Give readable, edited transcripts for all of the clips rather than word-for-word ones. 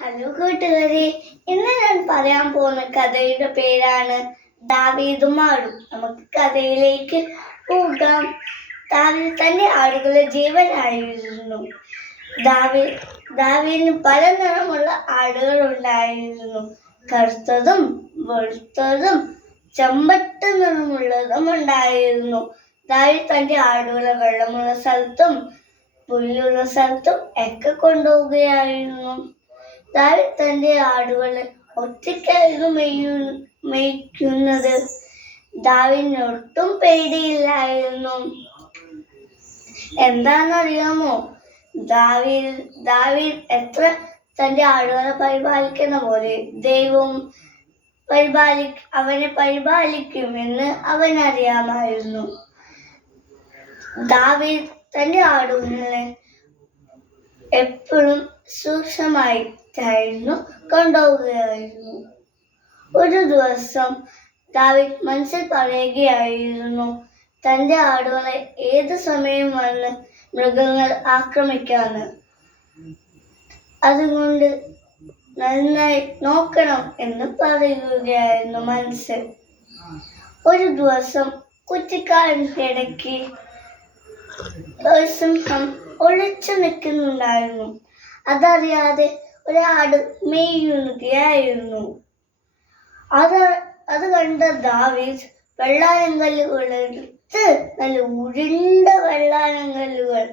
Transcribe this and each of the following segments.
Hello കൂട്ടുകാരെ, ഇന്ന് ഞാൻ പറയാൻ പോകുന്ന കഥയുടെ പേരാണ് ദാവീദും ആടും. നമുക്ക് കഥയിലേക്ക് പോകാം. ദാവീദ് തന്റെ ആടുകളെ ജീവനായിരുന്നു. ദാവീദിന് പല നിറമുള്ള ആടുകൾ ഉണ്ടായിരുന്നു. കറുത്തതും വെളുത്തതും ചെമ്പട്ട നിറമുള്ളതും ഉണ്ടായിരുന്നു. ദാവീദ് തന്റെ ആടുകളെ വെള്ളമുള്ള സ്ഥലത്തും പുല്ലുള്ള സ്ഥലത്തും ഒക്കെ കൊണ്ടുപോവുകയായിരുന്നു. ദാവീദ് തന്റെ ആടുകളെ ഒറ്റയ്ക്കായിരുന്നു മേയ്ക്കുന്നത്. ദാവീദിന് ഒട്ടും പേടിയില്ലായിരുന്നു. എന്താണെന്നറിയാമോ? ദാവീദ് എത്ര തന്റെ ആടുകളെ പരിപാലിക്കുന്ന പോലെ ദൈവവും അവനെ പരിപാലിക്കുമെന്ന് അവനറിയാമായിരുന്നു. ദാവീദ് തന്റെ ആടുകളെ എപ്പോഴും സൂക്ഷ്മമായിട്ടായിരുന്നു കൊണ്ടുപോവുകയായിരുന്നു. ഒരു ദിവസം ദാവീദ് മനസ്സിൽ പറയുകയായിരുന്നു, തന്റെ ആടുകളെ ഏത് സമയം വന്ന് മൃഗങ്ങൾ ആക്രമിക്കാന്ന്. അതുകൊണ്ട് നന്നായി നോക്കണം എന്ന് പറയുകയായിരുന്നു മനസ്സിൽ. ഒരു ദിവസം കുറ്റിക്കാടിന്റെ ഇടയ്ക്ക് ഒരു സിംഹം ഒളിച്ചു നിൽക്കുന്നുണ്ടായിരുന്നു. അതറിയാതെ ഒരാട് മേയുകയായിരുന്നു. അത് കണ്ട ദാവീദ് വെള്ളാരങ്കല്ലുകളെടുത്ത്, നല്ല ഉരുണ്ട വെള്ളാരങ്കല്ലുകൾ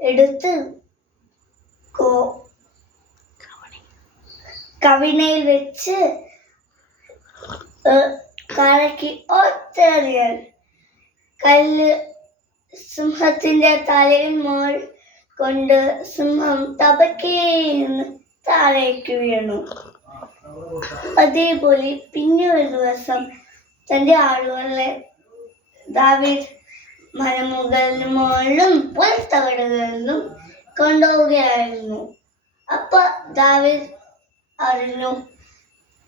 എടുത്ത് കവിണയിൽ വെച്ച് കരയ്ക്ക് ഒറ്റെറിയാൻ കല്ല് സിംഹത്തിന്റെ തലയിൽ മോൾ കൊണ്ട് സിംഹം തപക്കേന്ന് താഴേക്ക് വീണു. അതേപോലെ പിന്നെ ഒരു ദിവസം തന്റെ ആടുകളെ ദാവീദ് മലമുകളിലും പുൽത്തകടുകളിലും കൊണ്ടുപോവുകയായിരുന്നു. അപ്പൊ ദാവീദ് അറിഞ്ഞു,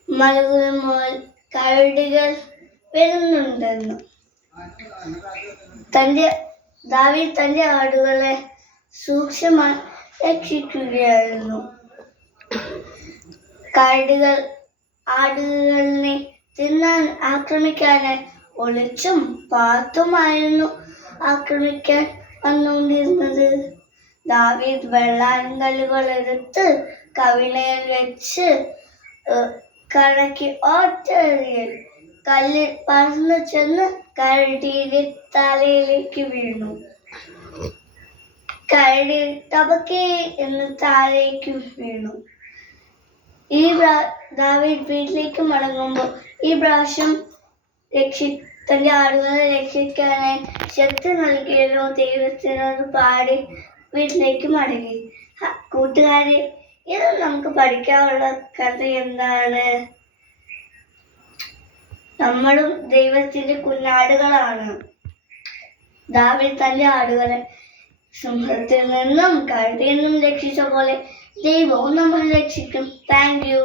മലകളുടെ മുകളിൽ കരടികൾ വരുന്നുണ്ടെന്ന്. ദാവീദ് തന്റെ ആടുകളെ സൂക്ഷ്മമായി രക്ഷിക്കുകയായിരുന്നു. കരടികൾ ആടുകളെ തിന്നാൻ ആക്രമിക്കാനായി ഒളിച്ചും പാത്തുമായിരുന്നു ആക്രമിക്കാൻ വന്നുകൊണ്ടിരുന്നത്. ദാവീദ് വെള്ളാരങ്കല്ലുകൾ എടുത്ത് കവിണയിൽ വെച്ച് കരയ്ക്ക് ഒറ്റെറിയൽ കല്ല് പറന്നു ചെന്ന് കരടിയുടെ തലയിലേക്ക് വീണു. കരടി ടപക്കേ എന്ന് താഴേക്ക് വീണു. ദാവീദ് വീട്ടിലേക്ക് മടങ്ങുമ്പോൾ ഈ പ്രാവശ്യം തന്റെ ആടുകളെ രക്ഷിക്കാനായി ശക്തി നൽകിയല്ലോ ദൈവത്തിനോട് പാടി വീട്ടിലേക്ക് മടങ്ങി. കൂട്ടുകാരെ, ഇത് നമുക്ക് പഠിക്കാനുള്ള കഥ എന്താണ്? നമ്മളും ദൈവത്തിന്റെ കുഞ്ഞാടുകളാണ്. ദാവീദ് തന്റെ ആടുകളെ സിംഹത്തിൽ നിന്നും കരടിയിൽ നിന്നും രക്ഷിച്ച പോലെ ദൈവവും നമ്മൾ രക്ഷിക്കും. Thank you.